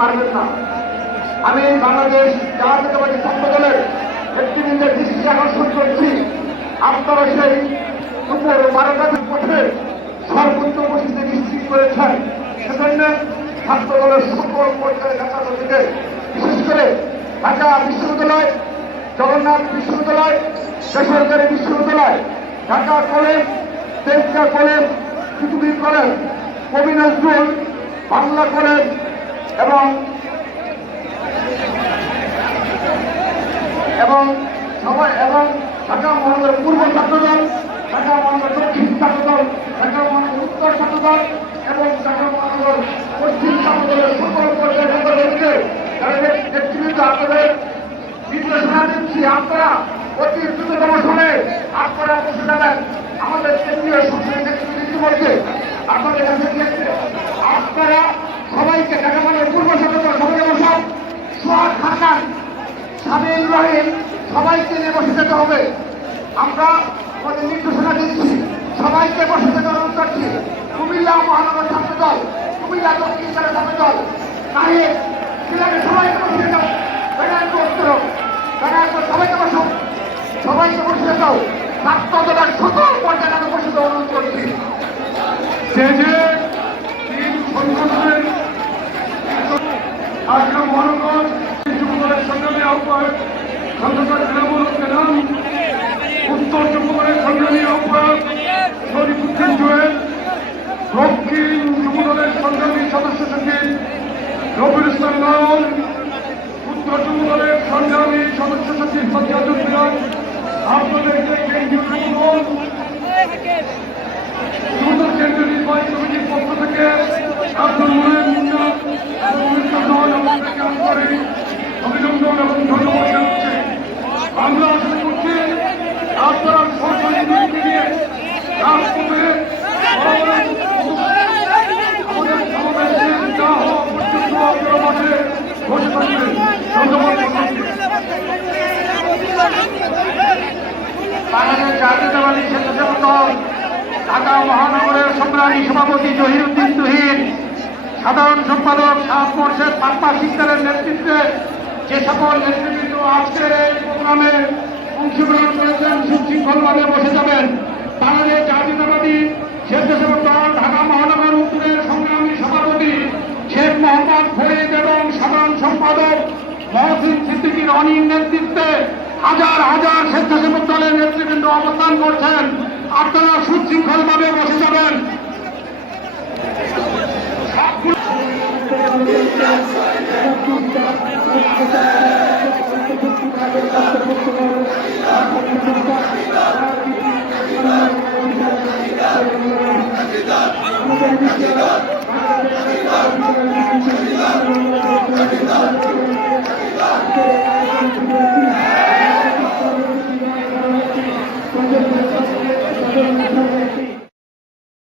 পারবেন না। আমি বাংলাদেশ জাতীয়তাবাদী ছাত্র দলের নেতৃবৃন্দের দৃষ্টি আকর্ষণ করছি, আপনারা সেই দুপুর 12টার মধ্যে সর্বোচ্চ উপস্থিতি নিশ্চিত করেছেন। সেজন্য ছাত্র দলের সকল পর্যায়ে ঢাকা থেকে, বিশেষ করে ঢাকা বিশ্ববিদ্যালয়, জগন্নাথ বিশ্ববিদ্যালয়, বেসরকারি বিশ্ববিদ্যালয়, ঢাকা কলেজ, তেজগাঁ কলেজ, পৃথিবী কলেজ, কবি নজরুল বাংলা কলেজ এবং সবাই এবং ঢাকা মহানগর পূর্ব ছাত্রদল, ঢাকা মহানগর দক্ষিণ ছাত্রদল, ঢাকা মহানগর উত্তর ছাত্রদল এবং ঢাকা মহানগর পশ্চিম ছাত্রদলের সকল পর্যায়ে নেতৃবৃন্দ আপনাদের নির্দেশনা দিচ্ছি, আপনারা অতি দ্রুততম সময়ে আপনারা বসে যাবেন। আমাদের কেন্দ্রীয় সংসদের নেতৃবৃন্দকে আপনাদের কাছে দিয়েছে, আপনারা সবাইকে ঢাকা মহানগর পূর্ব ছাত্রদল সবাই বসান, সোহাগ হাসান, শামীম রহিম সবাইকে নিয়ে বসে যেতে হবে। আমরা আমাদের নির্দেশনা দিচ্ছি, সবাইকে বসে যেতে অনুরোধ করছি। কুমিল্লা মহানগর ছাত্রদল, কুমিল্লা দক্ষিণ জেলা ছাত্রদল, নাহিদ, সিলেটে সবাইকে বসে যাও, সবাইকে বসো, সবাইকে বসে যাও। ছাত্র দলের সকল পর্যায়ে আমি বসে অনুরোধ করছি। ঢাকা মহানগর যুব দলের সংগ্রামী আহ্বায়ক খন্দকার এনামুল হক এনাম, উত্তর যুব দলের সংগ্রামী আহ্বায়ক শরীফুদ্দিন জুয়েল, দক্ষিণ যুব দলের সংগ্রামী সদস্য সচিব রবিউল ইসলাম নয়ন, উত্তর যুব দলের সংগ্রামী সদস্য সচিব সজ্জাদুল মিরাজ, আপনাদেরকে কেন্দ্রীয় যুবদল কেন্দ্রীয় নির্বাহী কমিটির পক্ষ থেকে আব্দুল মুনির মুন্না অভিনন্দন এবং ধন্যবাদ জানাচ্ছি। আমরা আশা করছি আপনারা সরকারি নীতি নিয়ে রাজপথে আমাদের সমাবেশে যা হওয়া পর্যন্ত আপনারা মাঠে বসে থাকবেন। ধন্যবাদ জানাচ্ছি। বাংলাদেশ জাতীয়তাবাদী স্বেচ্ছাসেবক দল ঢাকা মহানগরের সংগ্রামী সভাপতি জহিরুদ্দিন তুহিন, সাধারণ সম্পাদক শাহ মোর্শেদ পাপ্পা সিকদারের নেতৃত্বে যে সকল নেতৃবৃন্দ আজকের এই প্রোগ্রামে অংশগ্রহণ করেছেন সুশৃঙ্খলভাবে বসে যাবেন। বাংলাদেশ জাতীয়তাবাদী স্বেচ্ছাসেবক দল ঢাকা মহানগর উত্তরের সংগ্রামী সভাপতি শেখ মোহাম্মদ ফরিদ এবং সাধারণ সম্পাদক মহসিন সিদ্দিকীর অনির নেতৃত্বে হাজার হাজার স্বেচ্ছাসেবক দলের নেতৃবৃন্দ অবস্থান করছেন। আপনারা সুশৃঙ্খলভাবে বসে যাবেন। Candidat